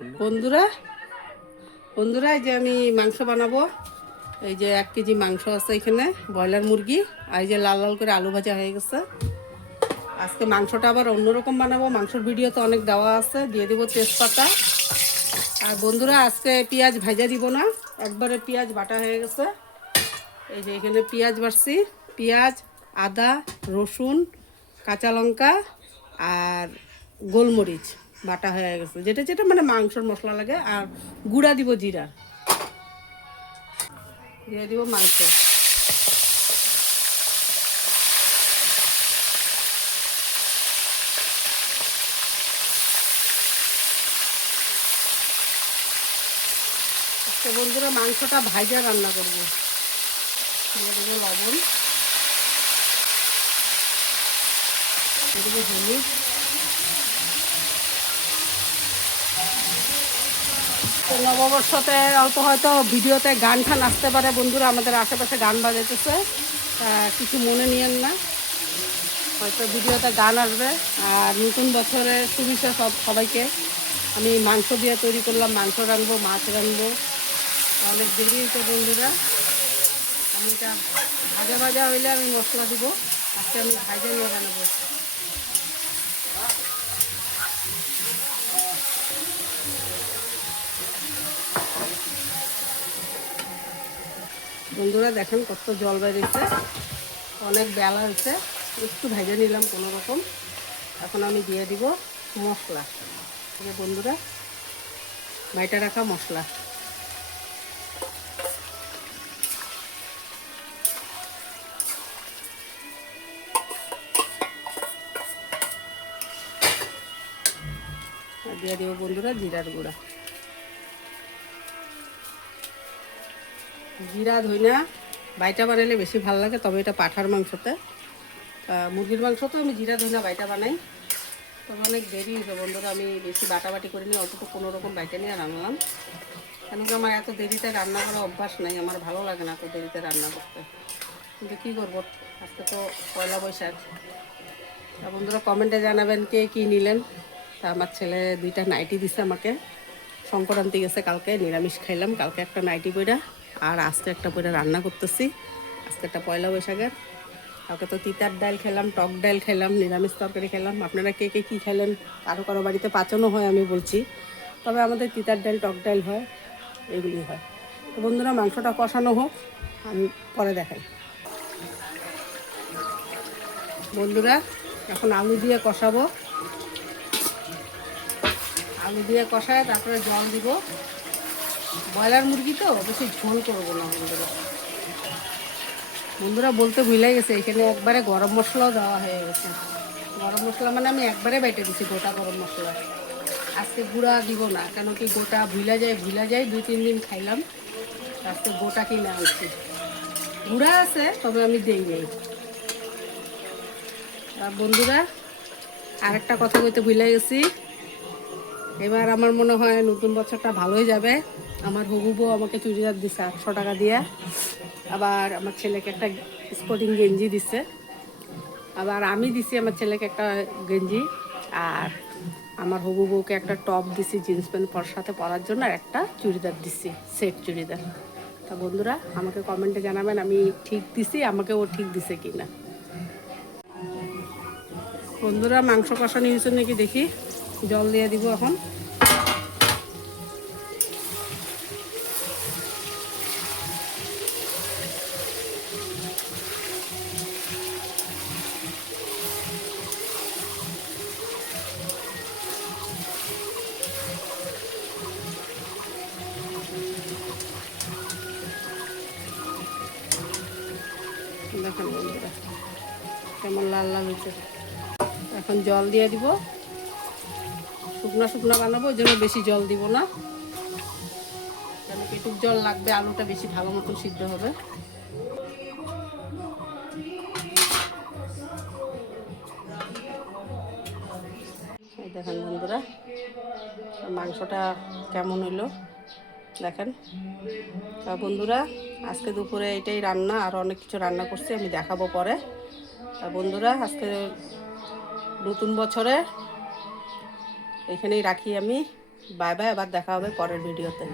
বন্ধুরা বন্ধুরা এই যে আমি মাংস বানাবো। এই যে 1 কেজি মাংস আছে এখানে, ব্রয়লার মুরগি। আর এই যে লাল লাল করে আলু ভাজা হয়ে গেছে। আজকে মাংসটা আবার অন্যরকম বানাবো। মাংসের ভিডিও তো অনেক দেওয়া আছে, দিয়ে দিব তেজপাতা। আর বন্ধুরা আজকে পেঁয়াজ ভাজা দিব না, একবারে পেঁয়াজ বাটা হয়ে গেছে। এই যে এখানে পেঁয়াজ বাটছি, পেঁয়াজ, আদা, রসুন, কাঁচা লঙ্কা আর গোলমরিচ বাটা হয়ে গেছে, যেটা যেটা মানে মাংসর মশলা লাগে। আর গুঁড়া দিব জিরা, দিয়ে দিব মাংস। তো বন্ধুরা মাংসটা ভাজা রান্না করবো। দিয়ে দেবো লবণ, দিয়ে দেবো হলুদ। তো নববর্ষতে অল্প হয়তো ভিডিওতে গান টান আসতে পারে বন্ধুরা, আমাদের আশেপাশে গান বাজাইতেছে, কিছু মনে নিয়েন না। হয়তো ভিডিওতে গান আসবে। আর নতুন বছরের শুভেচ্ছা সবাইকে। আমি মাংস দিয়ে তৈরি করলাম, মাংস রানবো, মাছ রানবো, অনেক দেরি হয়েছে বন্ধুরা। আমি এটা ভাজা ভাজা হইলে আমি মশলা দিব। আজকে আমি ভাজা নিয়ে বানাবো। বন্ধুরা দেখেন কত জল বেরিয়েছে, অনেক বেলা হয়েছে। একটু ভেজে নিলাম কোনো রকম। এখন আমি দিয়ে দিব মশলা। ঠিক আছে বন্ধুরা, বাইটা রাখা মশলা আর দিয়ে দিব বন্ধুরা জিরার গুঁড়া। জিরা ধইনা বাইটা বানাইলে বেশি ভালো লাগে, তবে এটা পাঠার মাংসতে। মুরগির মাংস তো আমি জিরা ধইনা বাইটা বানাই। তবে অনেক দেরি হয়েছে বন্ধুরা, আমি বেশি বাটাবাটি করিনি, অল্প কোনো রকম বাইটা নিয়ে রান্নালাম। কেন কি আমার এত দেরিতে রান্না করার অভ্যাস নাই, আমার ভালো লাগে না এত দেরিতে রান্না করতে। কিন্তু কী করবো, আজকে তো পয়লা বৈশাখ। তা বন্ধুরা কমেন্টে জানাবেন কে কী নিলেন। তা আমার ছেলে 2টা নাইটি দিছে আমাকে। সংক্রান্তি গেছে কালকে, নিরামিষ খাইলাম কালকে একটা নাইটি পইরা, আর আজকে একটা পইরা রান্না করতেছি। আজকে একটা পয়লা বৈশাখের। কালকে তো তিতার ডাল খেলাম, টক ডাল খেলাম, নিরামিষ তরকারি খেলাম। আপনারা কে কে কী খেলেন? কারো কারো বাড়িতে পাচনও হয় আমি বলছি, তবে আমাদের তিতার ডাল, টক ডাল হয়, এগুলি হয়। তো বন্ধুরা মাংসটা কষানো হোক, আমি পরে দেখাই। বন্ধুরা এখন আলু দিয়ে কষাবো। আলু দিয়ে কষায় তারপরে জল দিব। ব্রয়লার মুরগি তো বেশি ঝোল করবো না বন্ধুরা। বন্ধুরা বলতে ভুলে গেছে, এখানে একবারে গরম মশলাও দেওয়া হয়ে গেছে। গরম মশলা মানে আমি একবারে বেটে দিছি, গোটা গরম মশলা। আজকে গুঁড়া দিব না, কেন কি গোটা ভুলা যায় 2-3 দিন খাইলাম। আজকে গোটা কিনে আনছি, গুঁড়া আছে তবে আমি দেই নাই। আর বন্ধুরা আরেকটা কথা বলতে ভুলে গেছি, এবার আমার মনে হয় নতুন বছরটা ভালোই যাবে। আমার হবু বউ আমাকে চুড়িদার দিছে 800 টাকা দিয়ে। আবার আমার ছেলেকে একটা স্পোর্টিং গেঞ্জি দিছে। আবার আমি দিছি আমার ছেলেকে একটা গেঞ্জি। আর আমার হবু বউকে একটা টপ দিছি জিন্স প্যান্ট সাথে পরার জন্য, আর একটা চুড়িদার দিছি, সেট চুড়িদার। তা বন্ধুরা আমাকে কমেন্টে জানাবেন আমি ঠিক দিছি, আমাকে ও ঠিক দিছে কি না। বন্ধুরা মাংস কষানো হয়েছে নাকি দেখি, জল দিয়ে দিব এখন। দেখেন বন্ধুরা কেমন লাল লাল হয়েছে। এখন জল দিয়ে দিব, শুকনা শুকনা বানাবো, ওই জন্য বেশি জল দিব না, কেন এটুক জল লাগবে, আলুটা বেশি ভালো মতো সিদ্ধ হবে। এই দেখেন বন্ধুরা মাংসটা কেমন হইলো দেখেন। তা বন্ধুরা আজকে দুপুরে এটাই রান্না, আর অনেক কিছু রান্না করছি আমি দেখাবো পরে। তা বন্ধুরা আজকে নতুন বছরে এখানেই রাখি আমি। বাই বাই, আবার দেখা হবে পরের ভিডিওতে।